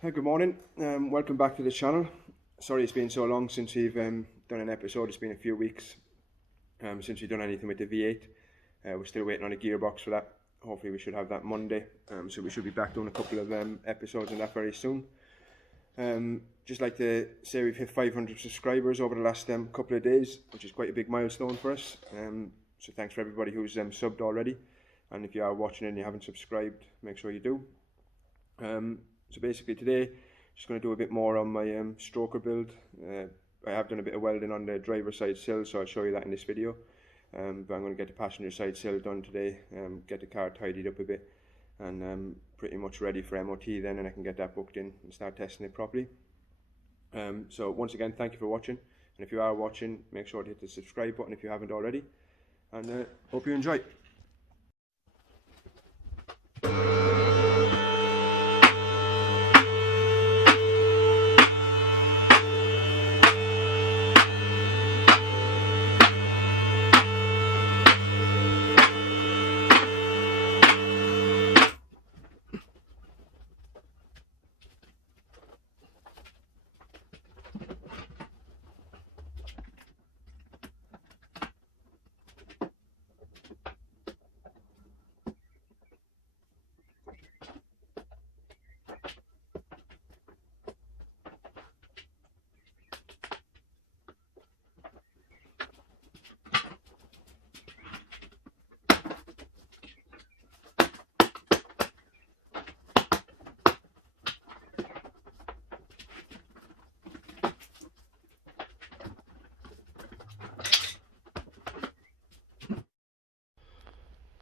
Hi, good morning. Welcome back to the channel. Sorry it's been so long since we've done an episode. It's been a few weeks since we've done anything with the V8. We're still waiting on a gearbox for that. Hopefully we should have that Monday. So we should be back doing a couple of episodes on that very soon. Just like to say we've hit 500 subscribers over the last couple of days, which is quite a big milestone for us. So thanks for everybody who's subbed already. And if you are watching and you haven't subscribed, make sure you do. So basically today, just going to do a bit more on my stroker build. I have done a bit of welding on the driver's side sill, so I'll show you that in this video. But I'm going to get the passenger side sill done today, get the car tidied up a bit, and pretty much ready for MOT then, and I can get that booked in and start testing it properly. So once again, thank you for watching, and if you are watching, make sure to hit the subscribe button if you haven't already, and hope you enjoy.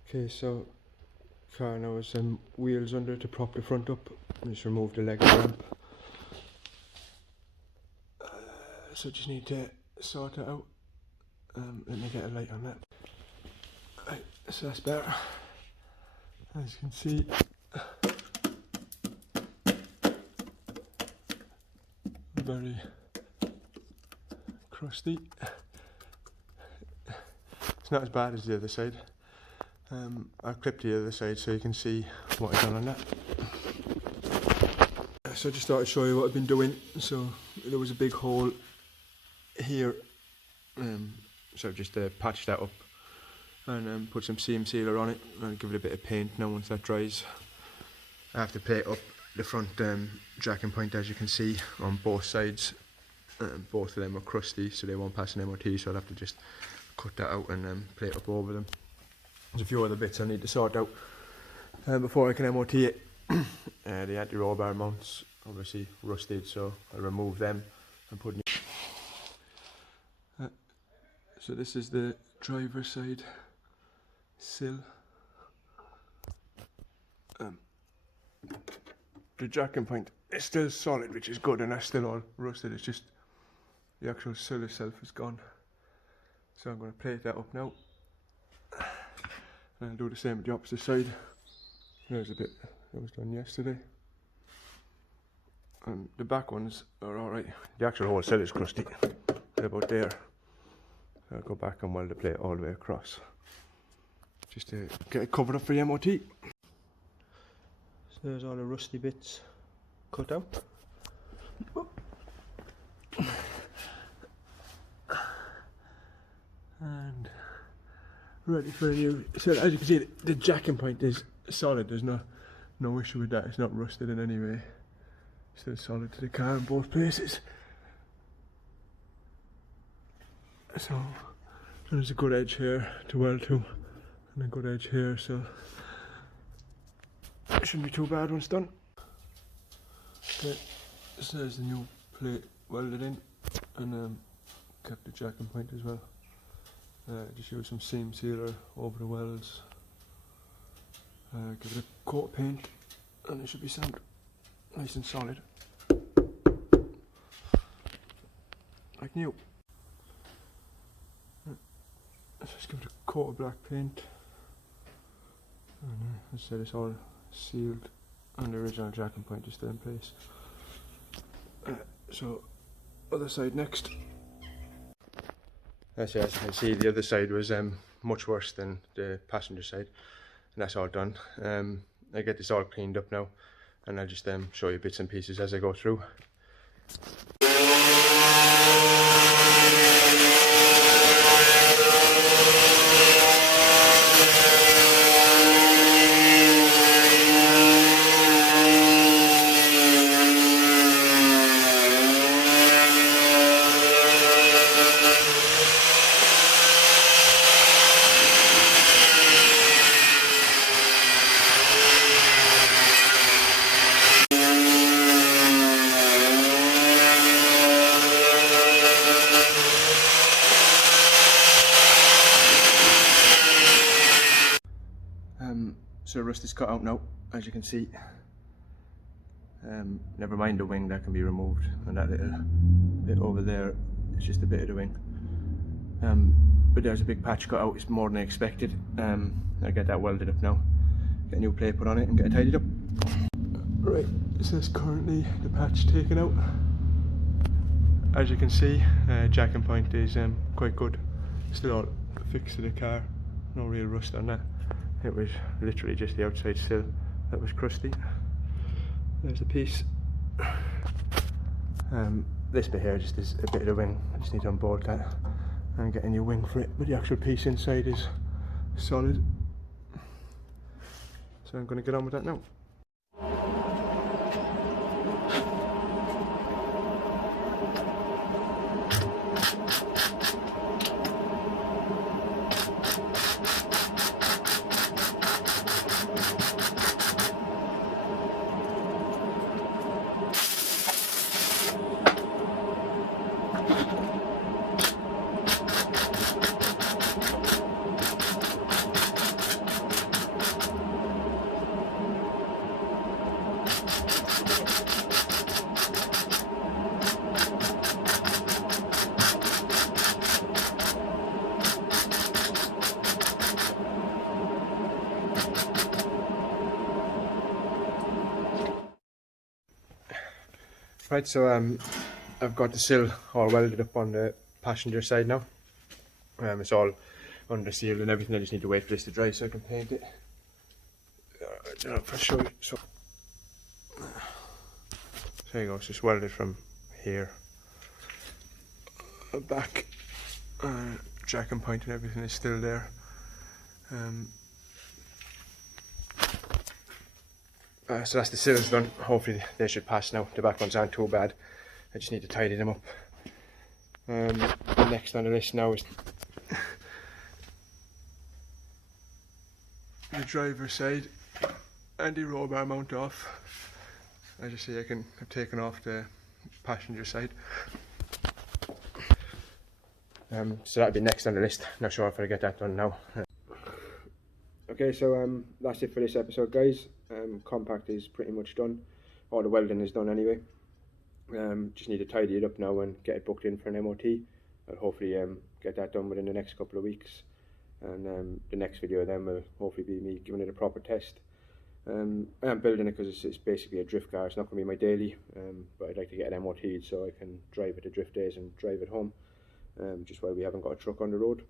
Okay, so car now has wheels under to prop the front up. Just remove the leg ramp. So just need to sort it out. Let me get a light on that. Right, so that's better. As you can see, very crusty. It's not as bad as the other side. I'll clip the other side so you can see what I've done on that. So I just thought I'd show you what I've been doing. So there was a big hole here, so I've just patched that up and put some seam sealer on it. I'll give it a bit of paint now once that dries. I have to plate up the front jacking point, as you can see, on both sides. Both of them are crusty, so they won't pass an MOT, so I'll have to just cut that out and plate up over them. There's a few other bits I need to sort out before I can MOT it. The anti-roll bar mounts obviously rusted, so I'll remove them and put new. So this is the driver's side sill. The jacking point is still solid, which is good, and that's still all rusted. It's just the actual sill itself is gone. So I'm going to plate that up now. And I'll do the same with the opposite side. There's a bit that was done yesterday. And the back ones are alright. The actual whole sill is crusty. Right about there. So I'll go back and weld the plate all the way across, just to get it covered up for the MOT. So there's all the rusty bits cut out. And ready for a new. So as you can see, the jacking point is solid. There's no issue with that. It's not rusted in any way. Still solid to the car in both places. So there's a good edge here to weld to, and a good edge here. So it shouldn't be too bad when it's done. Okay, so there's the new plate welded in, and kept the jacking point as well. Just use some seam sealer over the welds. Give it a coat of paint, and it should be sound nice and solid, like new. Let's just give it a coat of black paint. And as I said, it's all sealed, and the original jacking point is still in place. So other side next. As you can see, the other side was much worse than the passenger side, and that's all done. I get this all cleaned up now. and I'll just show you bits and pieces as I go through. So rust is cut out now, as you can see. Never mind the wing, that can be removed, and that little bit over there is just a bit of the wing. But there's a big patch cut out. It's more than I expected. I'll get that welded up now, get a new plate put on it and get it tidied up. Right, this is currently the patch taken out. As you can see, jack and point is quite good. Still all fixed to the car, no real rust on that. It was literally just the outside sill that was crusty. There's the piece. This bit here just is a bit of the wing. I just need to unbolt that and get a new wing for it, but the actual piece inside is solid. So I'm going to get on with that now. Right, so I've got the sill all welded up on the passenger side now. It's all under sealed and everything. I just need to wait for this to dry so I can paint it. I don't know if I show you. So there you go. It's just welded from here back. Jack and point and everything is still there. So that's the sills done. Hopefully they should pass now. The back ones aren't too bad. I just need to tidy them up. The next on the list now is the driver's side and the roll bar mount off. As you see, I've taken off the passenger side. So that'll be next on the list. Not sure if I'll get that done now. Okay, so that's it for this episode, guys. Compact is pretty much done. All the welding is done anyway. Just need to tidy it up now and get it booked in for an MOT. I'll hopefully get that done within the next couple of weeks. And the next video then will hopefully be me giving it a proper test. I am building it because it's basically a drift car. It's not going to be my daily, but I'd like to get it MOT'd so I can drive it to drift days and drive it home. Just while we haven't got a truck on the road.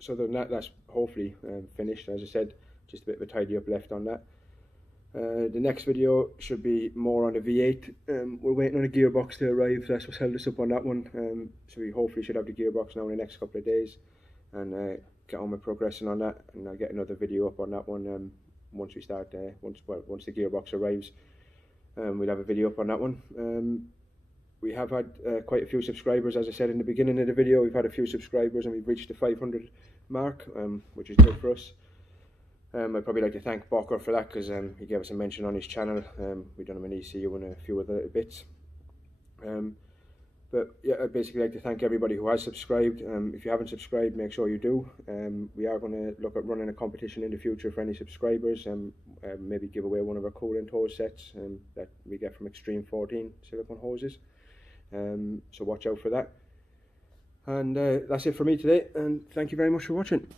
So other than that, that's hopefully finished. As I said, just a bit of a tidy up left on that. The next video should be more on the V8. We're waiting on a gearbox to arrive. That's what's held us up on that one. So we hopefully should have the gearbox now in the next couple of days, and get on with progressing on that. And I'll get another video up on that one once we start. Once the gearbox arrives, we'll have a video up on that one. We have had quite a few subscribers, as I said in the beginning of the video. We've had a few subscribers and we've reached the 500 mark, which is good for us. I'd probably like to thank Bocker for that, because he gave us a mention on his channel. We've done him an ECU and a few other little bits. But yeah, I'd basically like to thank everybody who has subscribed. If you haven't subscribed, make sure you do. We are going to look at running a competition in the future for any subscribers, and maybe give away one of our coolant hose sets that we get from Extreme 14 silicone hoses. So watch out for that. And that's it for me today, and thank you very much for watching.